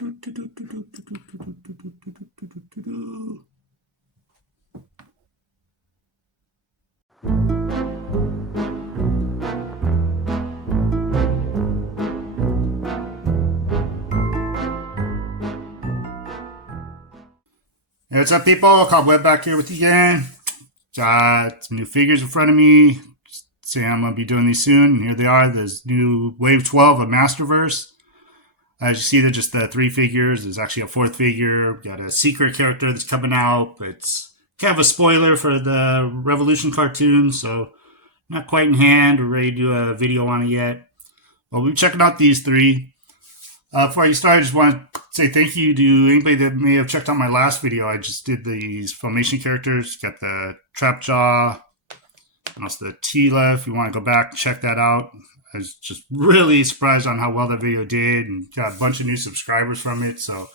Hey, what's up, people? Cobweb back here with you again. Got some new figures in front of me. Saying I'm going to be doing these soon. And here they are. There's new Wave 12 of Masterverse. As you see, they're just the 3 figures. There's actually a 4th figure. Got a secret character that's coming out. It's kind of a spoiler for the Revolution cartoon, so not quite in hand. We're ready to do a video on it yet. But we'll be checking out these 3. Before I start, I just want to say thank you to anybody that may have checked out my last video. I just did these Filmation characters. Got the Trapjaw and also the Teela. If you want to go back and check that out. I was just really surprised on how well that video did and got a bunch of new subscribers from it. So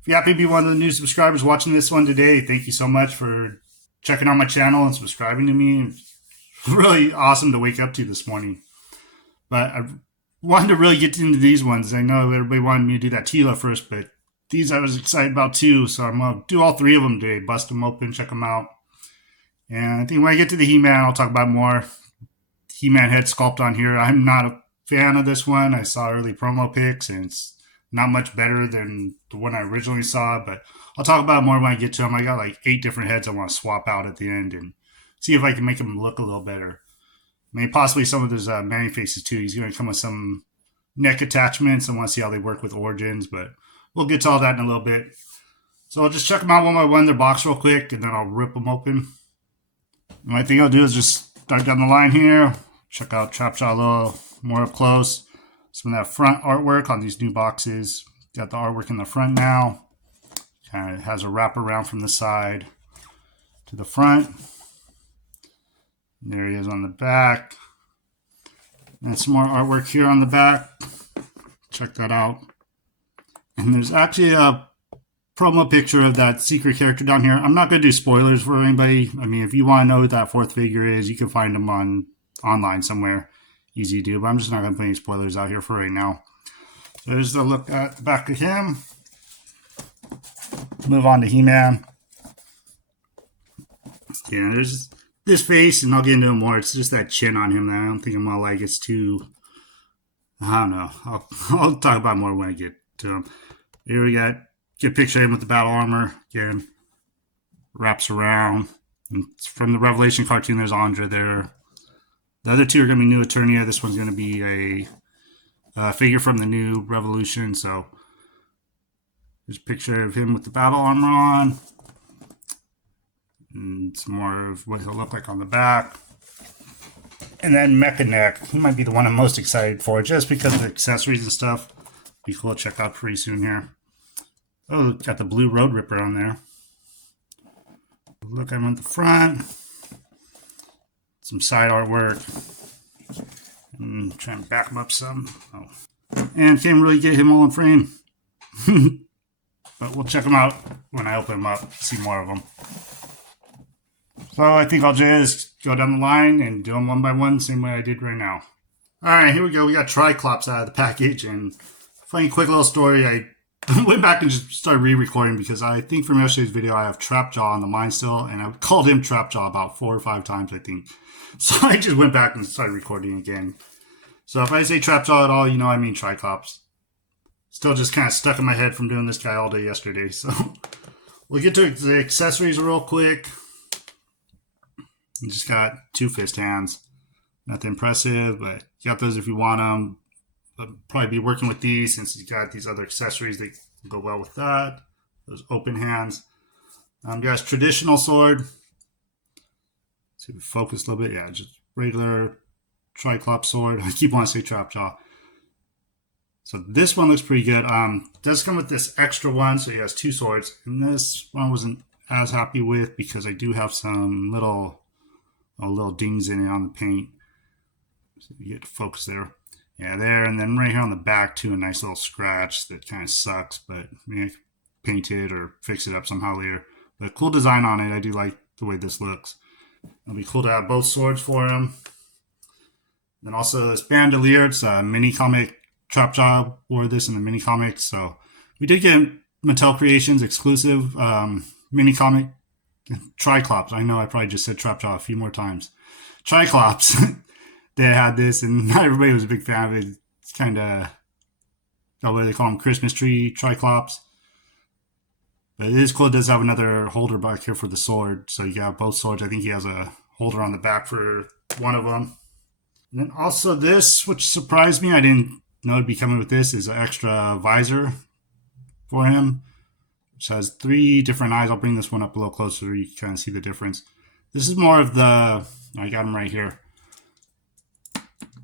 if you happen to be one of the new subscribers watching this one today, thank you so much for checking out my channel and subscribing to me. It's really awesome to wake up to this morning. But I wanted to really get into these ones. I know everybody wanted me to do that Teela first, but these I was excited about too. So I'm going to do all 3 of them today. Bust them open, check them out. And I think when I get to the He-Man, I'll talk about more He-Man head sculpt on here. I'm not a fan of this one. I saw early promo pics, and it's not much better than the one I originally saw. But I'll talk about it more when I get to them. I got like 8 different heads I want to swap out at the end and see if I can make them look a little better. I mean, possibly some of those Manny faces too. He's going to come with some neck attachments. I want to see how they work with Origins, but we'll get to all that in a little bit. So I'll just check them out one by one, their box real quick, and then I'll rip them open. And my thing I'll do is just start down the line here. Check out Trapjaw a little more up close. Some of that front artwork on these new boxes. Got the artwork in the front now. Kind of has a wrap around from the side to the front. There he is on the back. And some more artwork here on the back. Check that out. And there's actually a promo picture of that secret character down here. I'm not going to do spoilers for anybody. I mean, if you want to know who that 4th figure is, you can find them online somewhere. Easy to do, but I'm just not going to put any spoilers out here for right now. So there's a look at the back of him. Move on to He-Man. Yeah, there's this face, and I'll get into it more. It's just that chin on him that I don't think I'm going to like. It's too, I don't know. I'll talk about it more when I get to him. Here we got, get a picture of him with the battle armor. Again, wraps around. And from the Revelation cartoon, there's Andra there. The other 2 are going to be new Eternia. This one's going to be a figure from the new Revolution. So there's a picture of him with the battle armor on. And some more of what he'll look like on the back. And then Mekaneck. He might be the one I'm most excited for just because of the accessories and stuff. Be cool to check out pretty soon here. Oh, got the blue Road Ripper on there. Look, I'm at the front. Some side artwork. And try and back him up some. Oh. And can't really get him all in frame. But we'll check them out when I open them up. See more of them. So I think I'll just go down the line and do them one by one, same way I did right now. Alright, here we go. We got Triclops out of the package. And funny quick little story. I went back and just started re-recording because I think from yesterday's video I have Trapjaw on the mind still. And I called him Trapjaw about 4 or 5 times, I think. So I just went back and started recording again. So if I say Trapjaw at all, you know I mean Triclops. Still just kind of stuck in my head from doing this guy all day yesterday. So we'll get to the accessories real quick. You just got 2 fist hands. Nothing impressive, but you got those if you want them. I'll probably be working with these since you got these other accessories that go well with that. Those open hands. Guys, traditional sword. See if we focus a little bit. Yeah, just regular Triclops sword. I keep wanting to say Trapjaw. So this one looks pretty good. Does come with this extra one, so he has 2 swords. And this one I wasn't as happy with because I do have some little dings in it on the paint. So you get to focus there. Yeah, there, and then right here on the back too, a nice little scratch that kind of sucks, but maybe paint it or fix it up somehow later. But cool design on it. I do like the way this looks. It'll be cool to have both swords for him. Then also this bandolier. It's a mini comic. Trapjaw wore this in the mini comics, so We did get Mattel Creations exclusive mini comic Triclops. I know I probably just said Trapjaw a few more times. Triclops. They had this, and not everybody was a big fan of it. It's kind of, what do they call them? Christmas tree Triclops. But it is cool. It does have another holder back here for the sword. So you got both swords. I think he has a holder on the back for one of them. And then also this, which surprised me, I didn't know it'd be coming with this, is an extra visor for him, which has 3 different eyes. I'll bring this one up a little closer so you can kind of see the difference. This is more of the, I got him right here,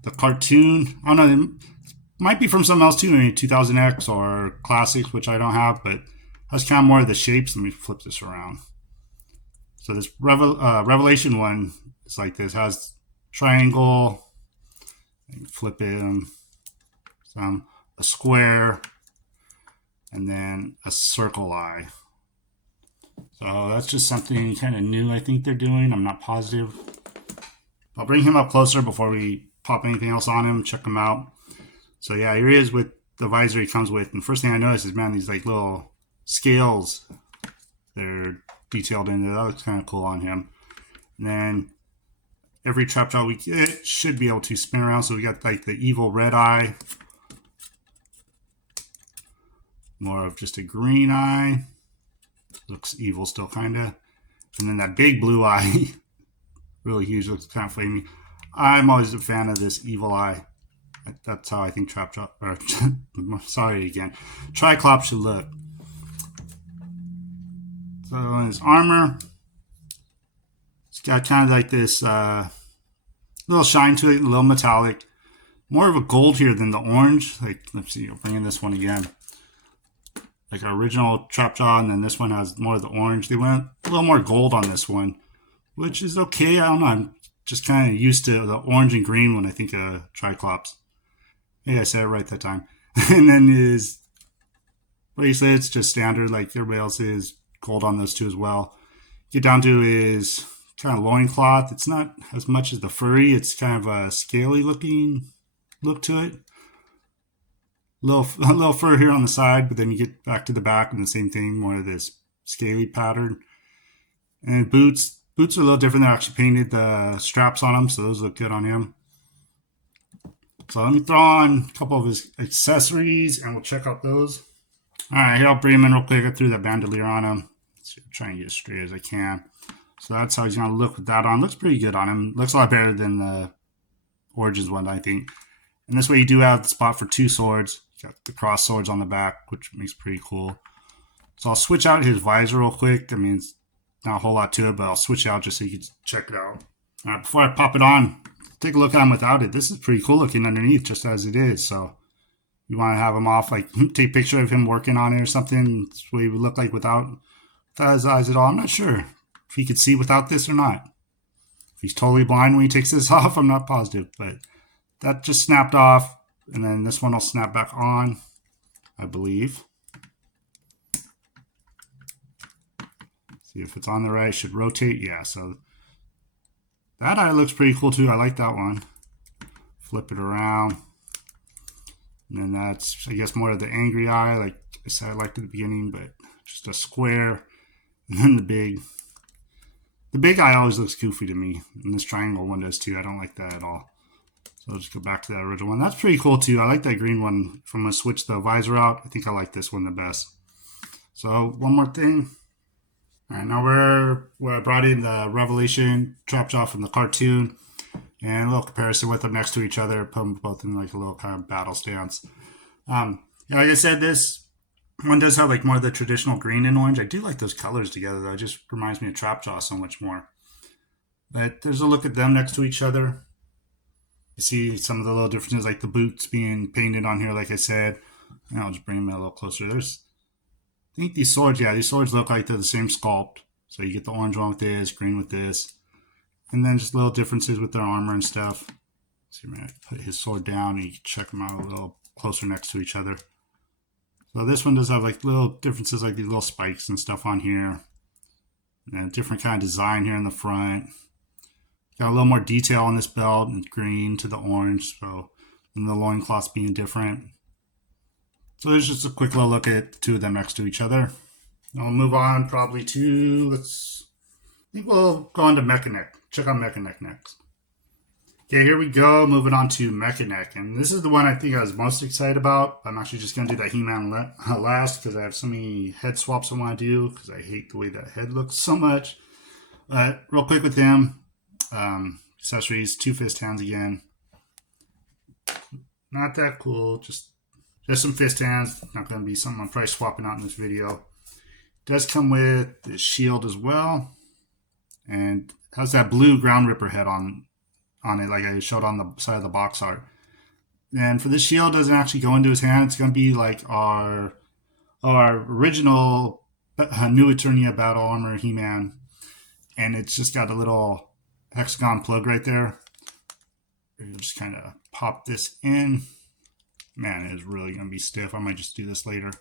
the cartoon. I don't know, it might be from something else too, maybe 2000X or Classics, which I don't have, but that's kind of more of the shapes. Let me flip this around. So this Revelation one is like this, has triangle, flip it, a square, and then a circle eye. So that's just something kind of new I think they're doing. I'm not positive. I'll bring him up closer before we pop anything else on him, check him out. So yeah, here he is with the visor he comes with. And first thing I noticed is, man, these like little scales, they're detailed in there. That looks kind of cool on him. And then every Trapjaw we get should be able to spin around. So we got like the evil red eye, more of just a green eye, looks evil still kind of, and then that big blue eye, really huge, looks kind of flamey. I'm always a fan of this evil eye. That's how I think Trapjaw, or sorry again, Triclops should look. So in his armor, it's got kind of like this little shine to it, a little metallic, more of a gold here than the orange. Like, let's see, I'll bring in this one again. Like our original Trapjaw, and then this one has more of the orange. They went a little more gold on this one, which is okay. I don't know. I'm just kind of used to the orange and green when I think of Triclops. Yeah, I said it right that time. And then his bracelets, just standard like everybody else is. Gold on those two as well. Get down to his kind of loincloth. It's not as much as the furry. It's kind of a scaly looking look to it. A little fur here on the side, but then you get back to the back and the same thing, more of this scaly pattern. And boots are a little different. They're actually painted the straps on them, so those look good on him. So let me throw on a couple of his accessories and we'll check out those. All right, here I'll bring him in real quick. I threw that bandolier on him. Let's try and get as straight as I can. So that's how he's going to look with that on. Looks pretty good on him. Looks a lot better than the Origins one, I think. And this way you do have the spot for 2 swords. Got the cross swords on the back, which makes it pretty cool. So I'll switch out his visor real quick. I mean, it's not a whole lot to it, but I'll switch it out just so you can check it out. All right, before I pop it on, take a look at him without it. This is pretty cool looking underneath just as it is. So you want to have him off, like take a picture of him working on it or something. That's what he would look like without his eyes at all. I'm not sure if he could see without this or not. If he's totally blind when he takes this off, I'm not positive. But that just snapped off. And then this one will snap back on, I believe. See if it's on the right. Should rotate. Yeah, so that eye looks pretty cool too. I like that one. Flip it around. And then that's, I guess, more of the angry eye, like I said, I liked at the beginning, but just a square. And then the big eye always looks goofy to me. And this triangle one does too. I don't like that at all. So I'll just go back to that original one. That's pretty cool too. I like that green one. If I'm going to switch the visor out, I think I like this one the best. So one more thing. All right, now I brought in the Revelation Trapjaw from the cartoon. And a little comparison with them next to each other. Put them both in like a little kind of battle stance. Yeah, like I said, this one does have like more of the traditional green and orange. I do like those colors together though. It just reminds me of Trapjaw so much more. But there's a look at them next to each other. You see some of the little differences, like the boots being painted on here, like I said. And I'll just bring them a little closer. I think these swords look like they're the same sculpt. So you get the orange one with this, green with this. And then just little differences with their armor and stuff. So I'm going to put his sword down and you can check them out a little closer next to each other. So this one does have like little differences, like these little spikes and stuff on here. And then a different kind of design here in the front. Got a little more detail on this belt, and green to the orange, so and the loincloths being different. So there's just a quick little look at two of them next to each other. I'll move on probably to, I think we'll go on to Mekaneck. Check out Mekaneck next. Okay, here we go. Moving on to Mekaneck. And this is the one I think I was most excited about. I'm actually just going to do that He-Man last because I have so many head swaps I want to do because I hate the way that head looks so much. But real quick with him, accessories, 2 fist hands again. Not that cool, just some fist hands. Not going to be something I'm probably swapping out in this video. Does come with the shield as well. And has that blue Ground Ripper head on it, like I showed on the side of the box art. And for this shield, doesn't actually go into his hand. It's going to be like our original New Eternia Battle Armor He-Man. And it's just got a little hexagon plug right there. You just kind of pop this in. Man, it is really going to be stiff. I might just do this later.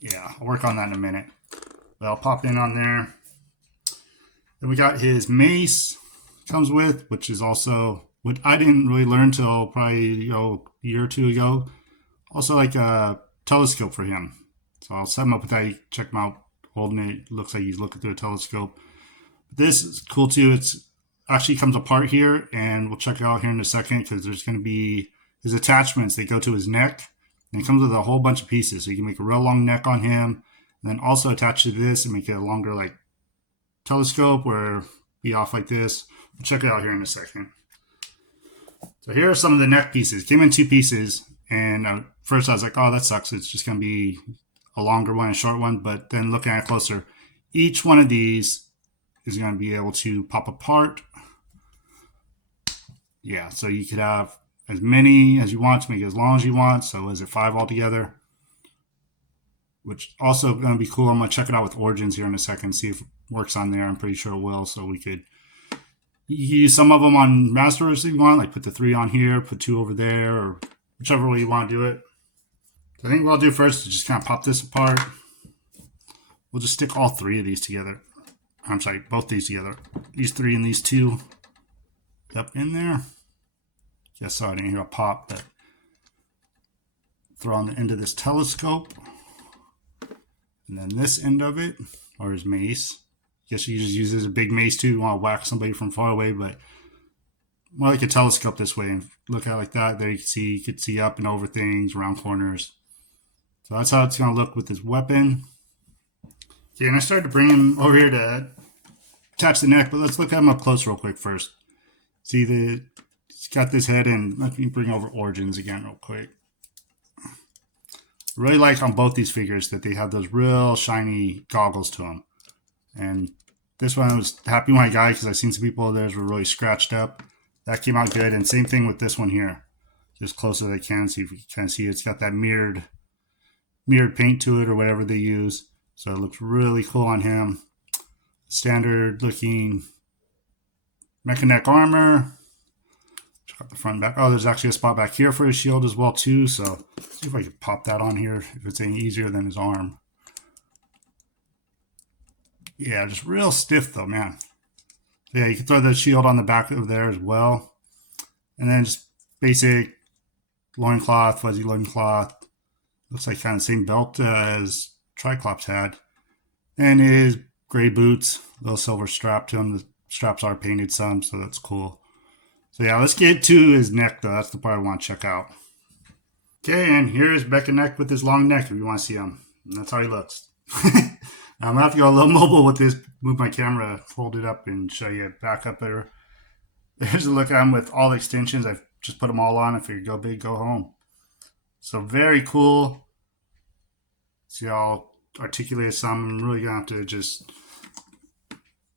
Yeah, I'll work on that in a minute. But I'll pop in on there. Then we got his mace comes with, which is also what I didn't really learn till probably a year or two ago. Also like a telescope for him. So I'll set him up with that. Check him out holding it. Looks like he's looking through a telescope. This is cool too. It's actually comes apart here, and we'll check it out here in a second because there's going to be his attachments. They go to his neck, and it comes with a whole bunch of pieces. So you can make a real long neck on him, and then also attach to this and make it a longer like telescope where be off like this. We'll check it out here in a second. So here are some of the neck pieces. Came in 2 pieces, and first I was like, oh, that sucks. It's just going to be a longer one and a short one. But then looking at it closer, each one of these is going to be able to pop apart. Yeah, so you could have as many as you want to make it as long as you want. So is it 5 altogether? Which also going to be cool. I'm going to check it out with Origins here in a second, see if it works on there. I'm pretty sure it will. So we could use some of them on Masterverse if you want, like put the 3 on here, put 2 over there, or whichever way you want to do it. So I think what I'll do first is just kind of pop this apart. We'll just stick all 3 of these together. I'm sorry, both these together. These 3 and these 2 up in there. Just so I didn't hear a pop, but throw on the end of this telescope. And then this end of it, or his mace. Guess you just use it as a big mace too. You want to whack somebody from far away, but more like a telescope this way. And look at it like that. There you could see up and over things, around corners. So that's how it's going to look with this weapon. Okay, and I started to bring him over here to attach the neck, but let's look at him up close real quick first. See he's got this head, and let me bring over Origins again real quick. Really like on both these figures that they have those real shiny goggles to them. And this one I was happy when I got it because I've seen some people theirs were really scratched up. That came out good. And same thing with this one here. Just close as I can, see if you can see it's got that mirrored paint to it or whatever they use. So it looks really cool on him. Standard looking Mekaneck armor. Check out the front and back. Oh, there's actually a spot back here for his shield as well too. So let's see if I can pop that on here if it's any easier than his arm. Yeah, just real stiff though, man. So yeah, you can throw the shield on the back of there as well. And then just basic loincloth, fuzzy loincloth. Looks like kind of the same belt as Triclops had. And his gray boots, little silver strap to them. The straps are painted some, so that's cool. So yeah, let's get to his neck though. That's the part I want to check out. Okay, and here's Mekaneck with his long neck if you want to see him. And that's how he looks. I'm going to have to go a little mobile with this, move my camera, fold it up, and show you back up there. There's a look at him with all the extensions. I've just put them all on. I figured go big, go home. So very cool. See how articulated some. I'm really going to have to just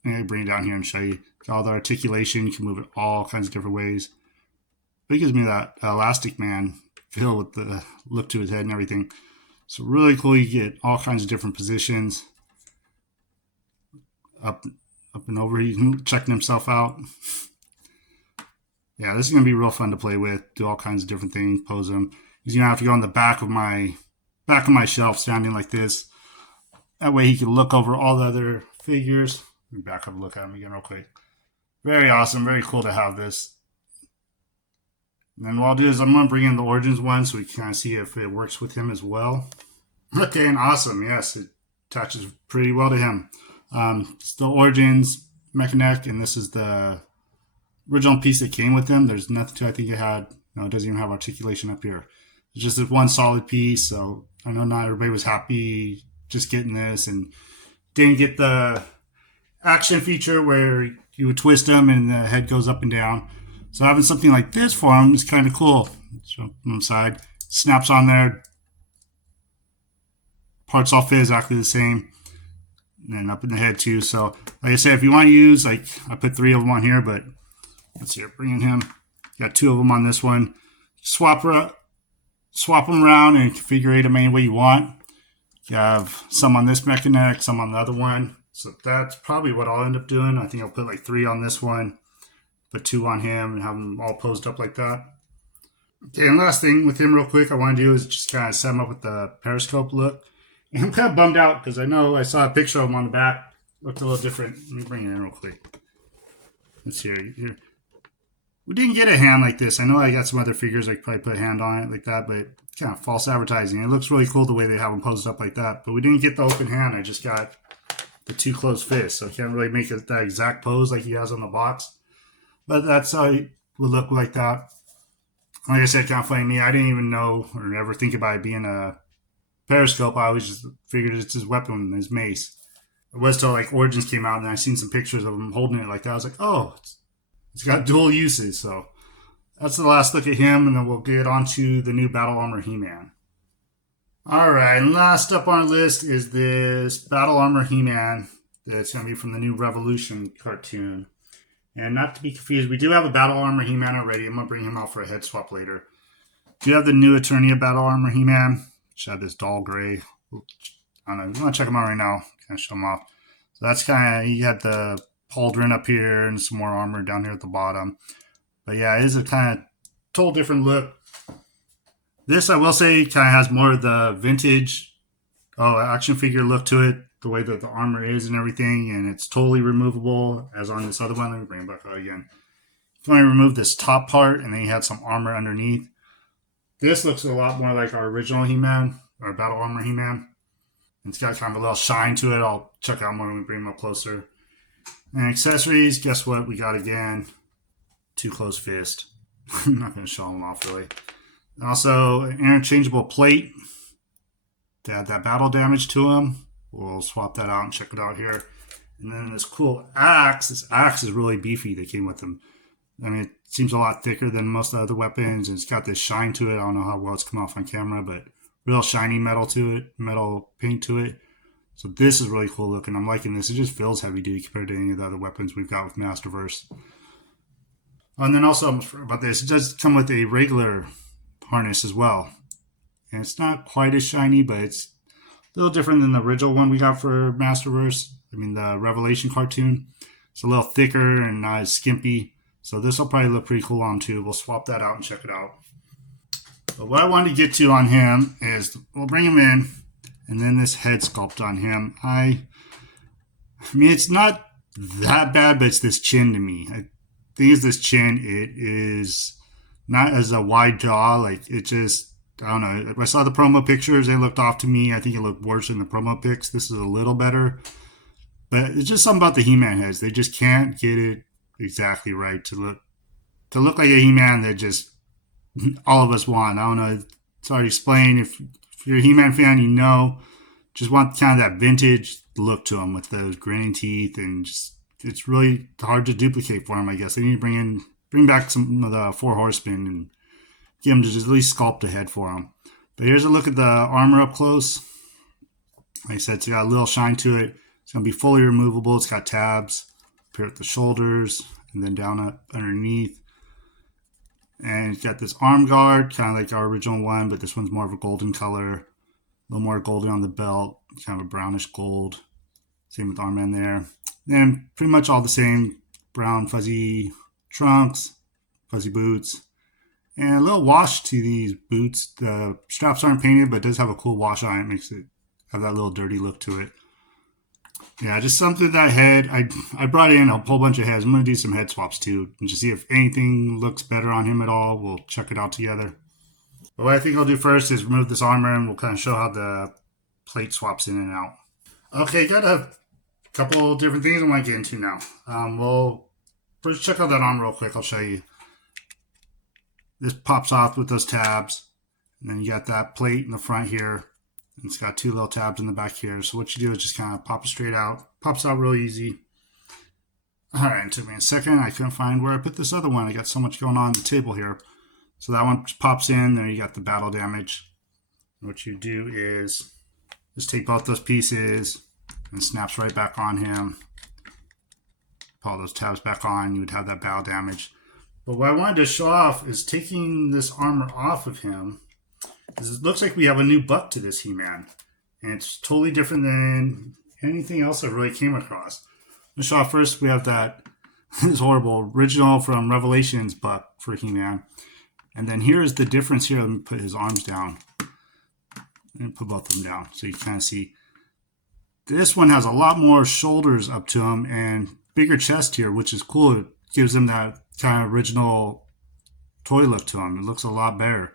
bring it down here and show you all the articulation. You can move it all kinds of different ways. But it gives me that Elastic Man feel with the look to his head and everything. So really cool. You get all kinds of different positions. Up and over, he can checking himself out. Yeah, this is going to be real fun to play with. Do all kinds of different things, pose him. He's going to have to go on the back of my shelf, standing like this. That way he can look over all the other figures. Let me back up and look at him again real quick. Very awesome, very cool to have this. And then what I'll do is I'm going to bring in the Origins one so we can kind of see if it works with him as well. Okay, and awesome. Yes, it attaches pretty well to him. It's the Origins Mechanic, and this is the original piece that came with them. There's nothing to, I think it had, no, it doesn't even have articulation up here. It's just this one solid piece. So I know not everybody was happy just getting this and didn't get the action feature where you would twist them and the head goes up and down. So having something like this for them is kind of cool. So on the side, snaps on there. Parts all fit exactly the same. And then up in the head too. So like I said, if you want to use, like I put 3 of them on here, but let's see, bringing him. Got 2 of them on this one. Swap them around and configure them any way you want. You have some on this Mechanic, some on the other one. So that's probably what I'll end up doing. I think I'll put like 3 on this one, put 2 on him, and have them all posed up like that. Okay, and last thing with him real quick I want to do is just kind of set him up with the periscope look. And I'm kind of bummed out because I know I saw a picture of him on the back. Looked a little different. Let me bring it in real quick. Let's see here. We didn't get a hand like this. I know I got some other figures I could probably put a hand on it like that, but kind of false advertising. It looks really cool the way they have them posed up like that. But we didn't get the open hand. I just got the 2 closed fists. So I can't really make it that exact pose like he has on the box. But that's how it would look like that. Like I said, kind of funny me. I didn't even know or ever think about it being a periscope. I always just figured it's his weapon, his mace. It was till like Origins came out and I seen some pictures of him holding it like that. I was like, oh, it's got dual uses. So that's the last look at him, and then we'll get on to the new Battle Armor He-Man. Alright, and last up on our list is this Battle Armor He-Man that's going to be from the new Revolution cartoon. And not to be confused, we do have a Battle Armor He-Man already. I'm going to bring him out for a head swap later. Do you have the new Eternia Battle Armor He-Man? Which had this dull gray. I don't know. You want to check him out right now. Kind of show him off. So that's kind of, he had the pauldron up here and some more armor down here at the bottom. But yeah, it is a kind of total different look. This, I will say, kind of has more of the vintage action figure look to it. The way that the armor is and everything. And it's totally removable as on this other one. Let me bring it back out again. You can only remove this top part and then you had some armor underneath. This looks a lot more like our original He-Man, our Battle Armor He-Man. It's got kind of a little shine to it. I'll check out more when we bring them up closer. And accessories, guess what? We got again 2 closed fist. I'm not going to show them off really. And also, an interchangeable plate to add that battle damage to them. We'll swap that out and check it out here. And then this cool axe. This axe is really beefy that came with them. I mean, it seems a lot thicker than most of the other weapons. And it's got this shine to it. I don't know how well it's come off on camera, but real shiny metal to it, metal paint to it. So this is really cool looking. I'm liking this. It just feels heavy duty compared to any of the other weapons we've got with Masterverse. And then also about this, it does come with a regular harness as well. And it's not quite as shiny, but it's a little different than the original one we got for Masterverse. I mean, the Revelation cartoon. It's a little thicker and not as skimpy. So this will probably look pretty cool on him too. We'll swap that out and check it out. But what I wanted to get to on him is we'll bring him in, and then this head sculpt on him. I mean, it's not that bad, but it's this chin to me. I think it's this chin. It is not as a wide jaw. Like, it just, I don't know. I saw the promo pictures. They looked off to me. I think it looked worse in the promo pics. This is a little better. But it's just something about the He-Man heads. They just can't get it exactly right to look like a He-Man that just all of us want. I don't know. It's hard to explain. If you're a He-Man fan, you know. Just want kind of that vintage look to him with those grinning teeth, and just it's really hard to duplicate for him, I guess. They need to bring back some of the 4 Horsemen and get him to just at least sculpt a head for him. But here's a look at the armor up close. Like I said, it's got a little shine to it. It's going to be fully removable. It's got tabs up here at the shoulders and then down underneath. And it's got this arm guard, kind of like our original one, but this one's more of a golden color. A little more golden on the belt, kind of a brownish gold. Same with armband there. Then pretty much all the same. Brown fuzzy trunks, fuzzy boots, and a little wash to these boots. The straps aren't painted, but it does have a cool wash on it. Makes it have that little dirty look to it. Yeah, just something that head. I brought in a whole bunch of heads. I'm gonna do some head swaps too, and just see if anything looks better on him at all. We'll check it out together. But what I think I'll do first is remove this armor, and we'll kind of show how the plate swaps in and out. Okay, got a couple different things I want to get into now. We'll first check out that armor real quick. I'll show you. This pops off with those tabs, and then you got that plate in the front here. It's got two little tabs in the back here. So what you do is just kind of pop it straight out. Pops out real easy. Alright, it took me a second. I couldn't find where I put this other one. I got so much going on the table here. So that one just pops in. There you got the battle damage. What you do is just take both those pieces and snaps right back on him. Pull those tabs back on. You would have that battle damage. But what I wanted to show off is taking this armor off of him. It looks like we have a new buck to this He-Man. And it's totally different than anything else I really came across. Let's show off first. We have that this horrible original from Revelations buck for He-Man. And then here's the difference here. Let me put his arms down. And put both of them down so you kind of see. This one has a lot more shoulders up to him and bigger chest here, which is cool. It gives him that kind of original toy look to him. It looks a lot better.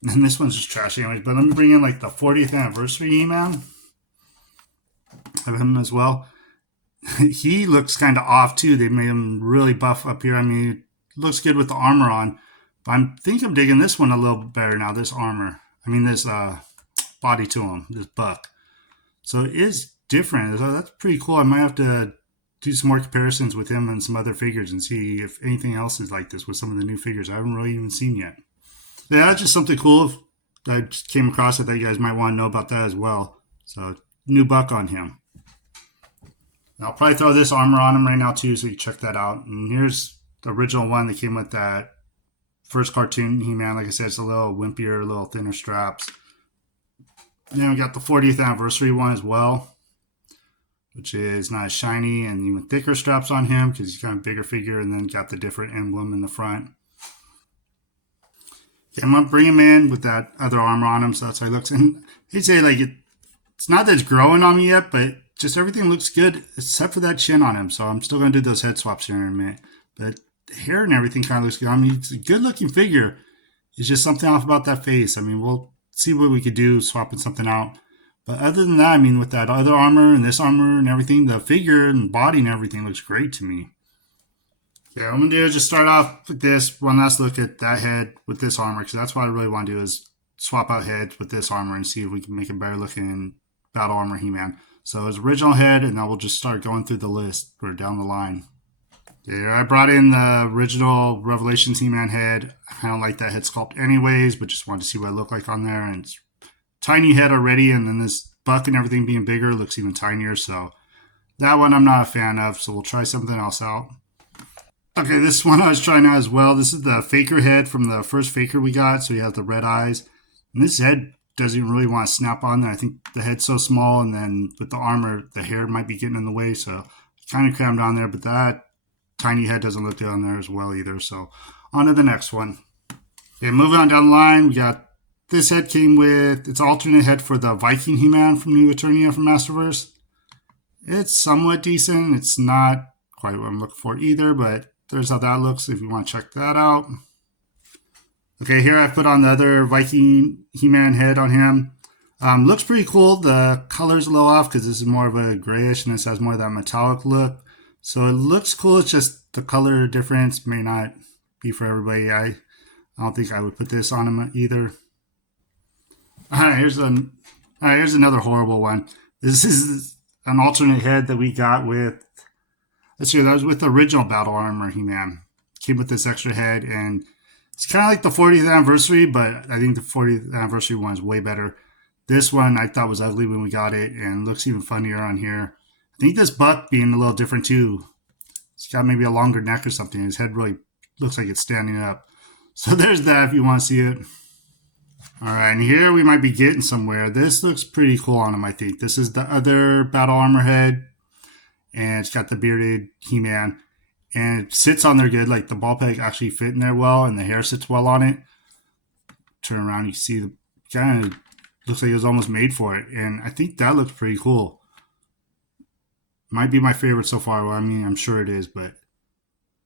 And this one's just trash anyways. But let me bring in like the 40th anniversary He-Man. Have him as well. He looks kind of off too. They made him really buff up here. I mean, it looks good with the armor on. But I think I'm digging this one a little bit better now. This armor. I mean, this body to him. This buck. So it is different. So that's pretty cool. I might have to do some more comparisons with him and some other figures and see if anything else is like this with some of the new figures I haven't really even seen yet. Yeah, that's just something cool that I just came across. I thought you guys might want to know about that as well. So, new buck on him. I'll probably throw this armor on him right now too, so you check that out. And here's the original one that came with that first cartoon He-Man. Like I said, it's a little wimpier, a little thinner straps. And then we got the 40th anniversary one as well, which is not as shiny and even thicker straps on him because he's kind of bigger figure, and then got the different emblem in the front. I'm going to bring him in with that other armor on him, so that's how he looks. And he'd say, like, it's not that it's growing on me yet, but just everything looks good except for that chin on him. So I'm still going to do those head swaps here in a minute. But the hair and everything kind of looks good. I mean, it's a good-looking figure. It's just something off about that face. I mean, we'll see what we could do swapping something out. But other than that, I mean, with that other armor and this armor and everything, the figure and body and everything looks great to me. Yeah, what I'm going to do is just start off with this. One last look at that head with this armor, because that's what I really want to do is swap out heads with this armor and see if we can make a better looking Battle Armor He-Man. So his original head, and then we'll just start going through the list or down the line. There, I brought in the original Revelations He-Man head. I don't like that head sculpt anyways, but just wanted to see what it looked like on there. And it's tiny head already, and then this buck and everything being bigger looks even tinier. So that one I'm not a fan of, so we'll try something else out. Okay, this one I was trying out as well. This is the Faker head from the first Faker we got. So he has the red eyes. And this head doesn't really want to snap on there. I think the head's so small, and then with the armor, the hair might be getting in the way. So kind of crammed on there, but that tiny head doesn't look good on there as well either. So on to the next one. Okay, moving on down the line, we got this head came with its alternate head for the Viking He-Man from New Eternia from Masterverse. It's somewhat decent. It's not quite what I'm looking for either, but there's how that looks if you want to check that out. Okay, here I've put on the other Viking He-Man head on him. Looks pretty cool. The color's a little off because this is more of a grayish and this has more of that metallic look. So it looks cool. It's just the color difference may not be for everybody. I don't think I would put this on him either. Alright, here's another horrible one. This is an alternate head that we got with, let's see, that was with the original Battle Armor He-Man. Came with this extra head, and it's kind of like the 40th anniversary, but I think the 40th anniversary one is way better. This one I thought was ugly when we got it, and looks even funnier on here. I think this buck being a little different too. It's got maybe a longer neck or something. His head really looks like it's standing up. So there's that if you want to see it. Alright, and here we might be getting somewhere. This looks pretty cool on him, I think. This is the other Battle Armor head. And it's got the bearded He-Man. And it sits on there good. Like the ball peg actually fit in there well. And the hair sits well on it. Turn around, you can see the kind of looks like it was almost made for it. And I think that looks pretty cool. Might be my favorite so far. Well, I mean, I'm sure it is, but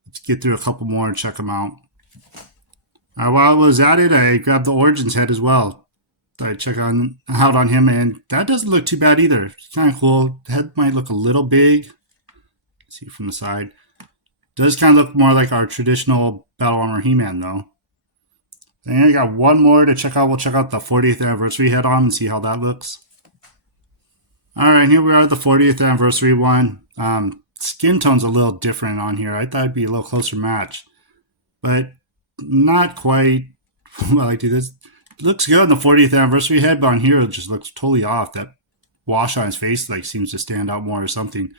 let's get through a couple more and check them out. While I was at it, I grabbed the Origins head as well. I check out on him, and that doesn't look too bad either. It's kind of cool. The head might look a little big. See from the side. Does kind of look more like our traditional Battle Armor He-Man, though. And I got one more to check out. We'll check out the 40th anniversary head on and see how that looks. Alright, here we are, the 40th anniversary one. Skin tone's a little different on here. I thought it'd be a little closer match. But not quite what I like to do. This looks good on the 40th anniversary head, but on here it just looks totally off. That wash on his face like seems to stand out more or something.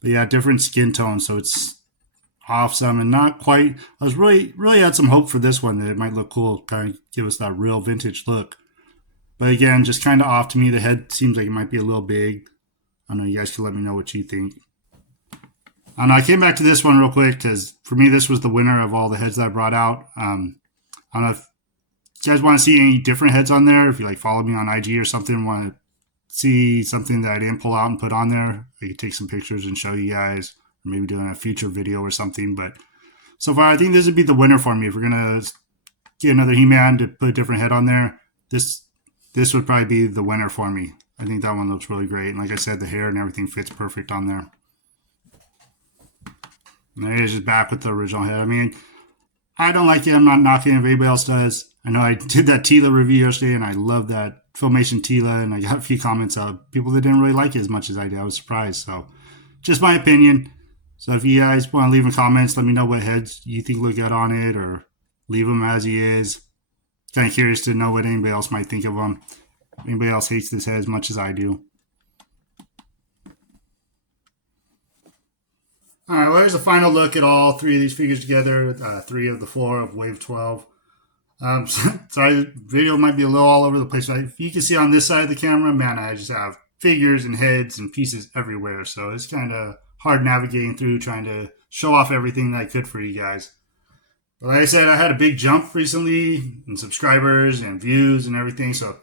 But yeah, different skin tone, so it's off some and not quite. I was really had some hope for this one that it might look cool, kind of give us that real vintage look. But again, just kind of off to me. The head seems like it might be a little big. I don't know, you guys can let me know what you think. I came back to this one real quick because for me, this was the winner of all the heads that I brought out. I don't know if you guys want to see any different heads on there. If you like follow me on IG or something, want to see something that I didn't pull out and put on there, I could take some pictures and show you guys, or maybe doing a future video or something. But so far, I think this would be the winner for me. If we're going to get another He-Man to put a different head on there, this would probably be the winner for me. I think that one looks really great. And like I said, the hair and everything fits perfect on there. And there he is just back with the original head. I mean, I don't like it. I'm not knocking it if anybody else does. I know I did that Teela review yesterday, and I love that Filmation Teela, and I got a few comments of people that didn't really like it as much as I did. I was surprised. So, just my opinion. So if you guys want to leave in comments, let me know what heads you think look good on it, or leave him as he is. Kind of curious to know what anybody else might think of him. If anybody else hates this head as much as I do. Alright, well, here's a final look at all three of these figures together. 3 of the 4 of Wave 12. Sorry, the video might be a little all over the place. If you can see on this side of the camera, man, I just have figures and heads and pieces everywhere. So it's kind of hard navigating through, trying to show off everything that I could for you guys. But like I said, I had a big jump recently in subscribers and views and everything. So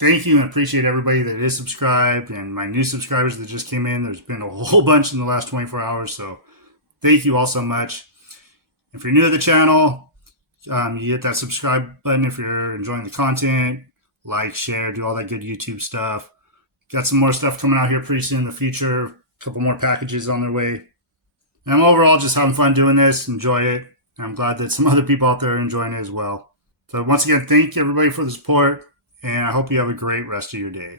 thank you and appreciate everybody that is subscribed and my new subscribers that just came in. There's been a whole bunch in the last 24 hours. So thank you all so much. If you're new to the channel, you hit that subscribe button if you're enjoying the content. Like, share, do all that good YouTube stuff. Got some more stuff coming out here pretty soon in the future. A couple more packages on their way. And I'm overall just having fun doing this. Enjoy it. And I'm glad that some other people out there are enjoying it as well. So once again, thank you everybody for the support. And I hope you have a great rest of your day.